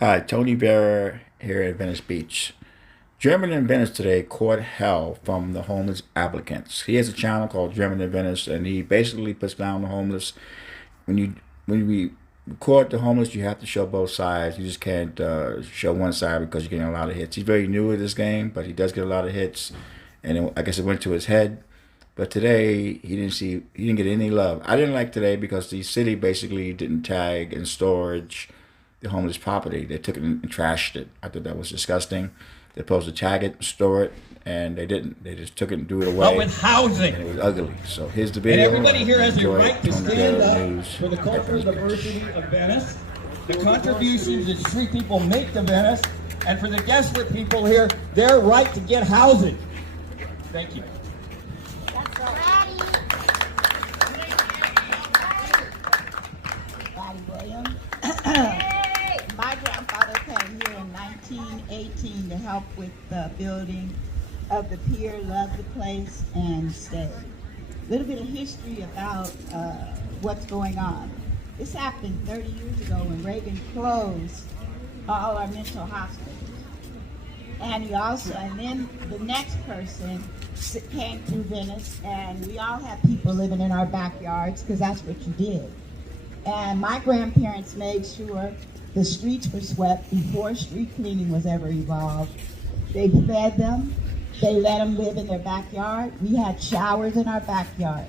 Hi, Tony Vera here at Venice Beach. German in Venice today caught hell from the homeless applicants. He has a channel called German in Venice, and he basically puts down the homeless. When you when we record the homeless, you have to show both sides. You just can't show one side because you're getting a lot of hits. He's very new at this game, but he does get a lot of hits, and I guess it went to his head. But today he didn't get any love. I didn't like today because the city basically didn't tag in storage the homeless property. They took it and trashed it. I thought that was disgusting. They're supposed to tag it, store it, and they didn't. They just took it and threw it But away. with housing. And it was ugly. So here's the And video. everybody here has a Enjoy right it. to Tony stand Vera up News for the at cultural Venice Beach. diversity of Venice, the contributions that street people make to Venice, and for the desperate people here, their right to get housing. Thank you. Bonnie Williams. My grandfather came here in 1918 to help with the building of the pier, loved the place, and stayed. A little bit of history about what's going on. This happened 30 years ago when Reagan closed all our mental hospitals. And then the next person came through Venice, and we all had people living in our backyards because that's what you did. And my grandparents made sure the streets were swept before street cleaning was ever evolved. They fed them. They let them live in their backyard. We had showers in our backyard.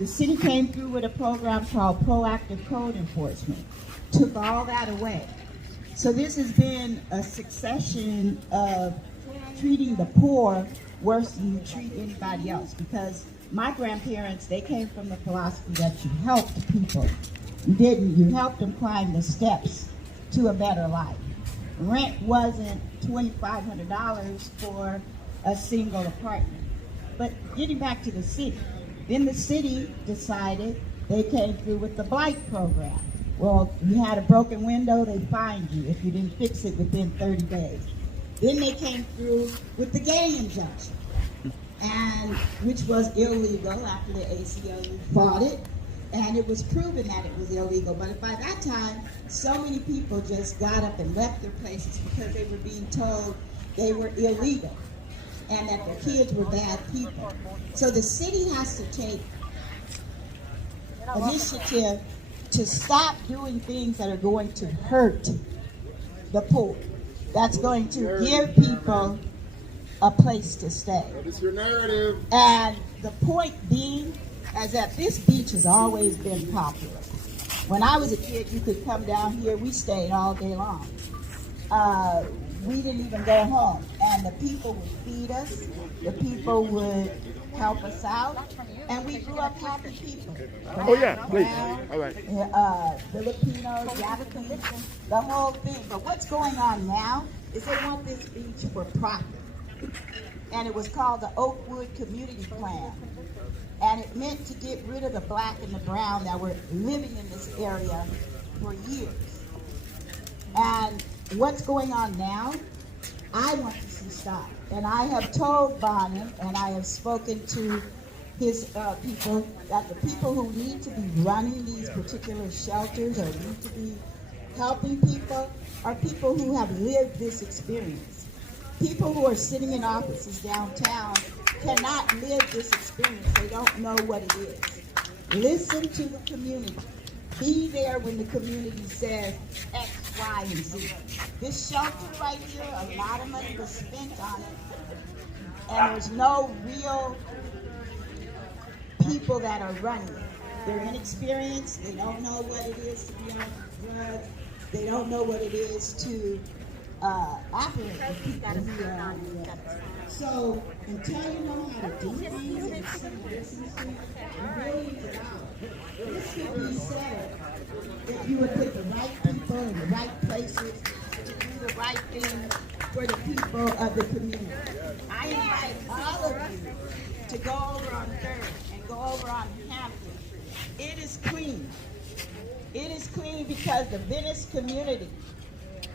The city came through with a program called Proactive Code Enforcement. Took all that away. So this has been a succession of treating the poor worse than you treat anybody else, because my grandparents, they came from the philosophy that you helped people. You didn't. You helped them climb the steps to a better life. Rent wasn't $2,500 for a single apartment. But getting back to the city, then the city decided they came through with the blight program. Well, you had a broken window, they fined you if you didn't fix it within 30 days. Then they came through with the gang injunction, and which was illegal after the ACLU fought it. And it was proven that it was illegal. But by that time, so many people just got up and left their places because they were being told they were illegal and that their kids were bad people. So the city has to take initiative to stop doing things that are going to hurt the poor. That's going to give people a place to stay. What is your narrative? And the point being is that this beach has always been popular. When I was a kid, you could come down here, we stayed all day long. We didn't even go home. And the people would feed us, the people would help us out, and we grew up happy people. Oh yeah, please. All right. Filipinos, Japanese, the whole thing. But what's going on now is they want this beach for profit. And it was called the Oakwood Community Plan. And it meant to get rid of the black and the brown that were living in this area for years. And what's going on now, I want to see stop. And I have told Bonham, and I have spoken to his people, that the people who need to be running these particular shelters or need to be helping people are people who have lived this experience. People who are sitting in offices downtown cannot live this experience. They don't know what it is. Listen to the community. Be there when the community says X, Y, and Z. This shelter right here, a lot of money was spent on it, and there's no real people that are running it. They're inexperienced. They don't know what it is to be on drugs. They don't know what it is to operate with people who are on drugs. So until you know how to do things and listen to, you really need to know. This could be said if you would put the right people in the right places to do the right thing for the people of the community. I invite all of you to go over on 3rd and go over on Hampton. It is clean. It is clean because the Venice community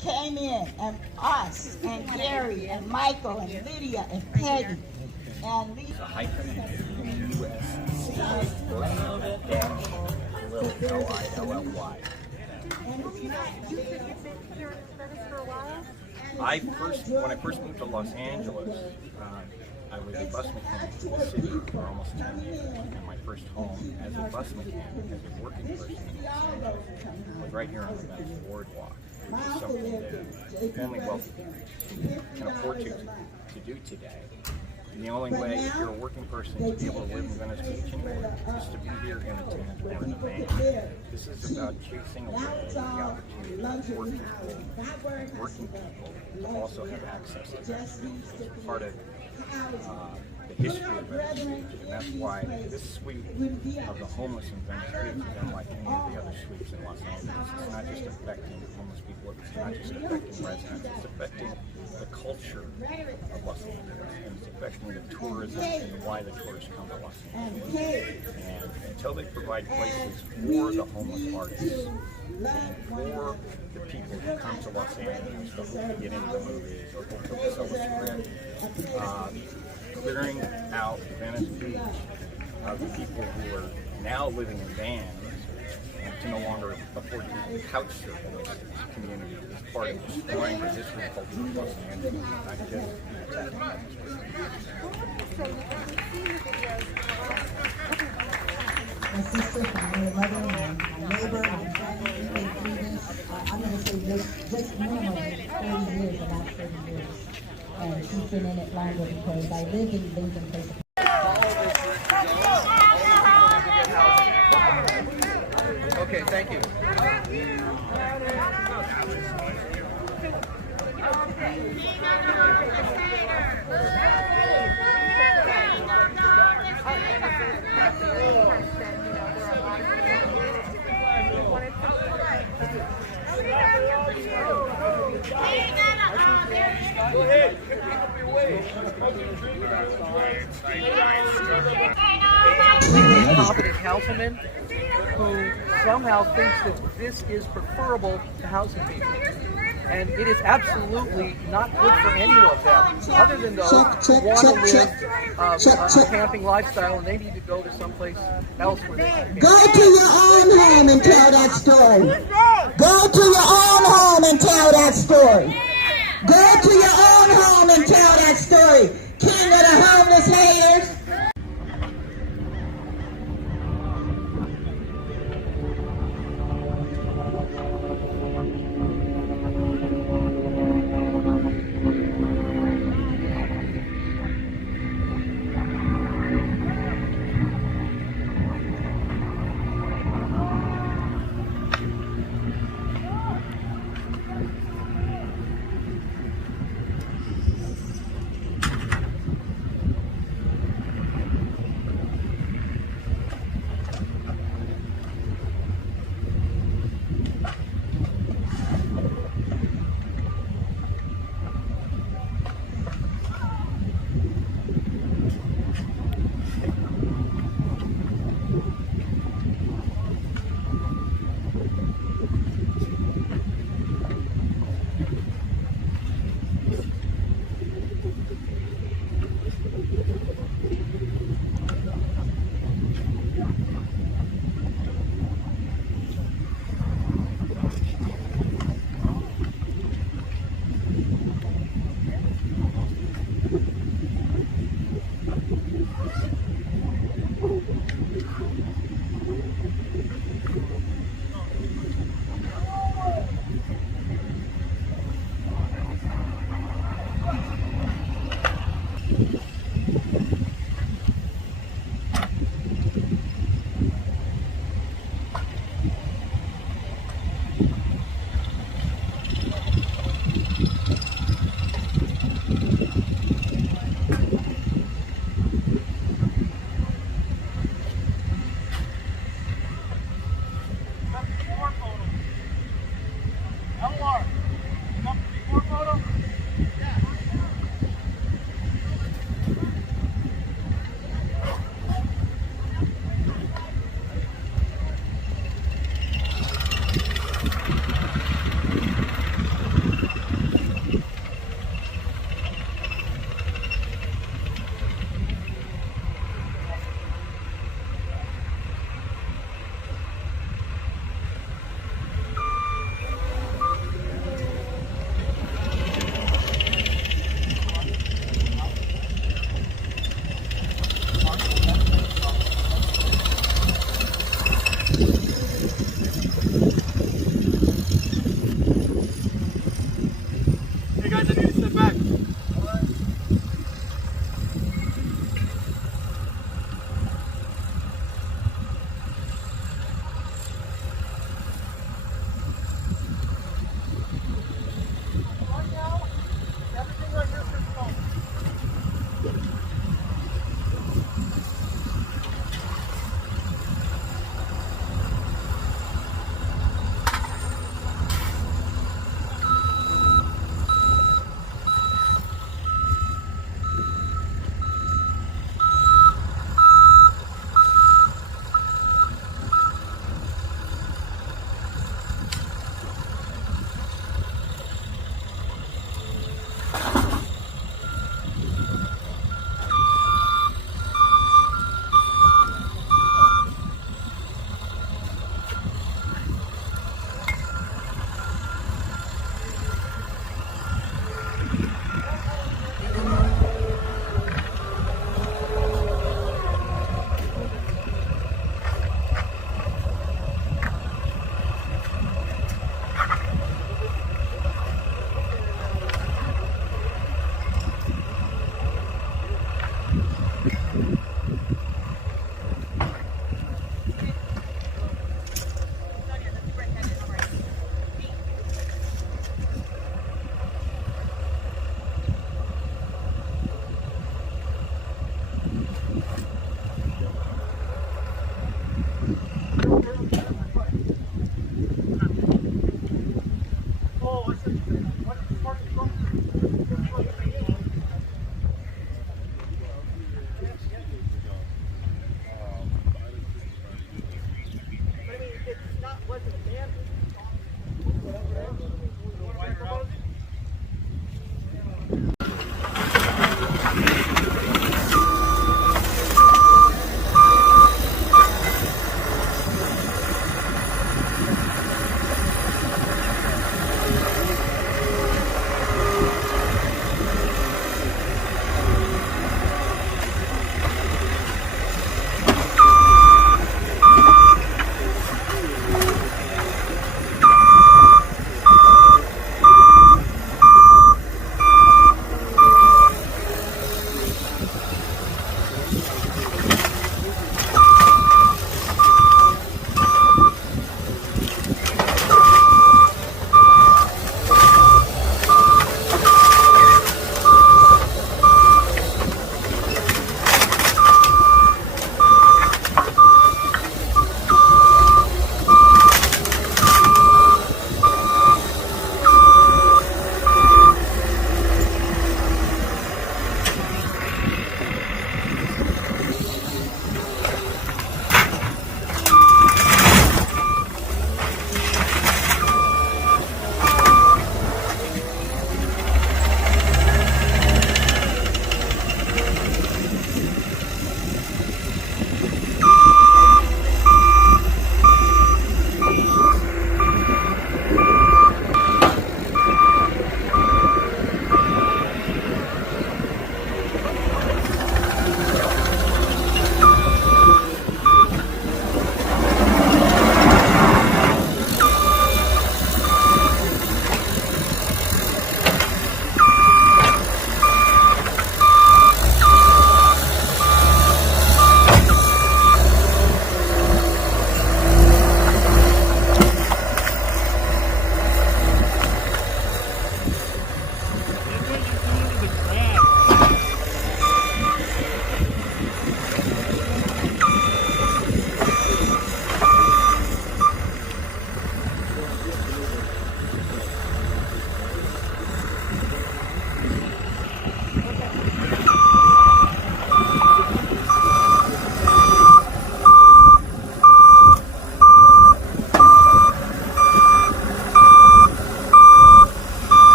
came in, and us, and Gary, and Michael, and Lydia, and Peggy, and Lisa. And it's not When I first moved to Los Angeles, I was a bus mechanic in the city for almost 10 years, and my first home as a bus mechanic, as a working person in Los Angeles, was right here on the Venice Boardwalk, which is something that only wealthy people can afford to do today. And the only way, if you're a working person, to be able to live in Venice Beach anymore is to be here in a tent or in a van. This is about chasing away the opportunity of working people to also have access to Venice Beach. It's part of the history of Venice Beach, and that's why this sweep of the homeless in Venice Beach is unlike any of the other sweeps in Los Angeles. It's not just affecting homeless people, it's not just affecting residents, it's affecting the culture of Los Angeles, and it's affecting the tourism and why the tourists come to Los Angeles. And until they provide places for the homeless artists and for the people who come to Los Angeles, who can get into the movies or who can sell a script, clearing out Venice Beach of the people who are now living in vans and can no longer afford to couch surf in this community is part of destroying the history and culture of Los Angeles, not just attacking My sister, my mother, my neighbor, my friend, who went through this. I'm going to say just minimally 30 years, about 30 years. And she's been in it longer because I live in Lincoln Place. Okay, thank you. Incompetent councilman who somehow thinks that this is preferable to housing people. And it is absolutely not good for any of them, other than those who want to live a camping lifestyle, and they need to go to someplace else where they can. Go to your own home and tell that story. Go to your own home and tell that story. Go to your own home and tell that story. King of the homeless haters.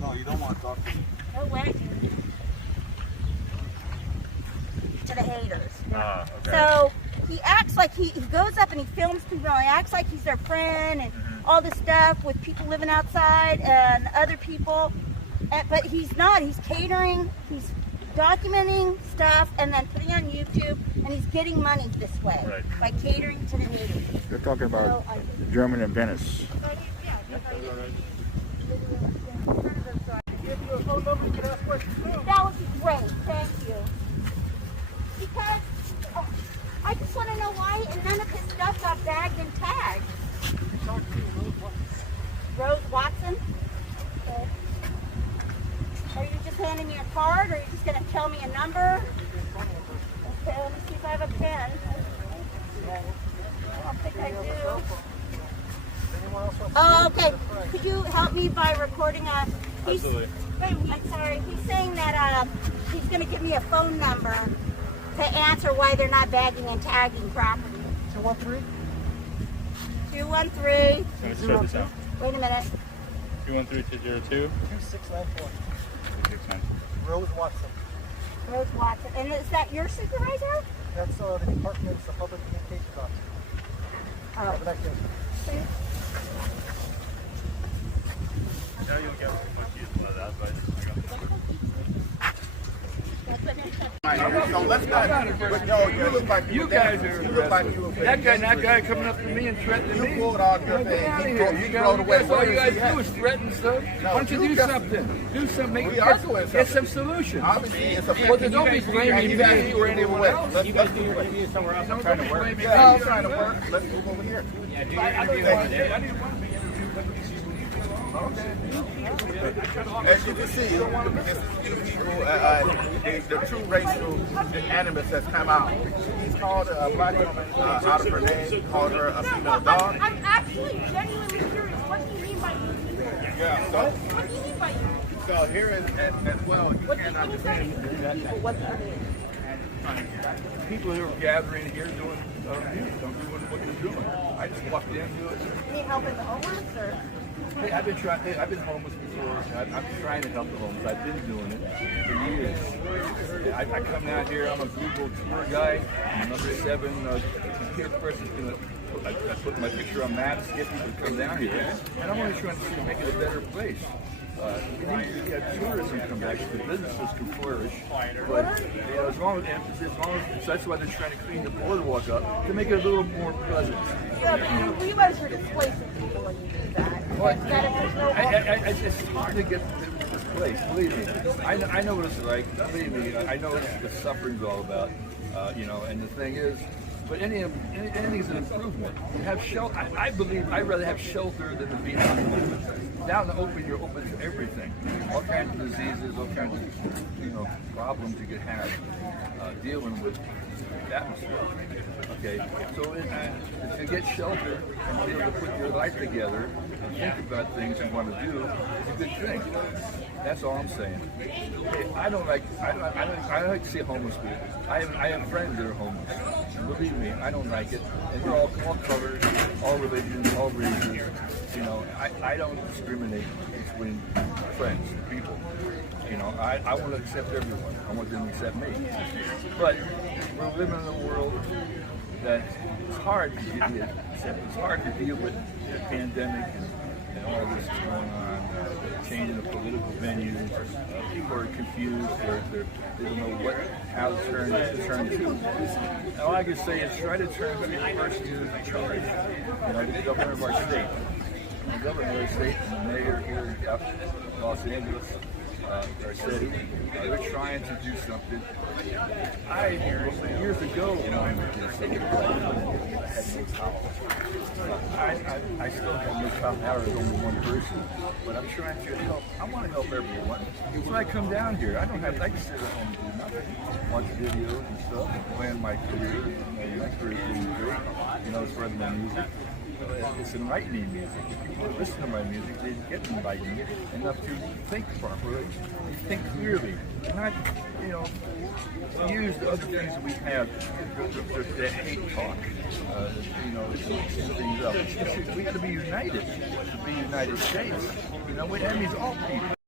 No, you don't want to talk to me. No way. To the haters. Okay. So he acts like he goes up and he films people and he acts like he's their friend and all this stuff with people living outside and other people. But he's not. He's catering. He's documenting stuff and then putting it on YouTube, and he's getting money this way by catering to the haters. You're talking about German in Venice. That would be great, thank you. Because I just want to know why none of his stuff got bagged and tagged. Rose Watson? Okay. Are you just handing me a card, or are you just going to tell me a number? Okay, let me see if I have a pen. I don't think I do. Oh, okay. Could you help me by recording a... Absolutely. I'm sorry. He's saying that he's going to give me a phone number to answer why they're not bagging and tagging property. 213? 213. Let's check this out. Wait a minute. 213-202. 2694. 269. Rose Watson. Rose Watson. And is that your supervisor? That's the Department's Public Communications Office. Oh. Okay. Now you'll get confused by that, but So let's not. But no, you look like You guys are that guy and that guy coming up to me and threatening me. You pulled out your Get out of thing. here. You throw away. That's all you guys do is threaten stuff. Why don't you do something? Do something. We are doing Get something. some solutions. Obviously, it's a Well, then don't be blaming me or anyone else. You guys do your TV somewhere else. I'm trying to work. blaming Yeah, I'm me. trying to work. Let's move over here. I didn't want to be interviewed, but As you can see, these people, the true racial animus has come out. He's called a black woman out of her name, called her a female dog. I'm actually genuinely curious. What do you mean by you? Yeah, so, What do you mean by you? so here is as well, you cannot defend that. What's your name? people who are gathering here doing what they're doing. I just walked into it. Need help with the homeless, or? Hey, I've been homeless before. I'm trying to help the homeless. I've been doing it for years. I come down here. I'm a Google tour guide. I'm number 7 here person. I put my picture on maps to get people to come down here, and I'm only trying to make it a better place. We need to get tourism come back, so the businesses can flourish. But as long as emphasis, so that's why they're trying to clean the boardwalk up to make it a little more pleasant. Yeah, but you guys are displacing people when you do that. It's hard to get this place. Believe me, I know what it's like. Believe me, I know what the suffering's all about. And the thing is, but anything's an improvement. You have shelter. I believe I'd rather have shelter than to be on. down the open, you're open to everything. All kinds of diseases, all kinds of problems you could have dealing with atmosphere. Okay, so to get shelter and be able to put your life together and think about things you want to do is a good thing. That's all I'm saying. I don't like to see homeless people. I have friends that are homeless. Believe me, I don't like it. And they're all colors, all religions, all races. I don't discriminate between friends, people. I want to accept everyone. I want them to accept me. But we're living in a world that it's hard to get accepted. It's hard to deal with the pandemic and all this is going on, changing the political venues. People are confused. They don't know how to turn to. And all I can say is try to turn to the person who's in charge. The governor of our state. The governor of our state and the mayor here in Los Angeles, our city, they're trying to do something. Years ago, when I was in the city, I had no power. I still have no power as only one person, but I'm trying to help. I want to help everyone. So I come down here. I don't have to sit at home and do nothing. Watch videos and stuff, plan my career. My career is doing great. As far as my music. It's enlightening music. If people listen to my music, they get enlightened enough to think properly, think clearly, and not, use the other things that we have, the hate talk, mixing things up. We got to be united to be United States. That means all people.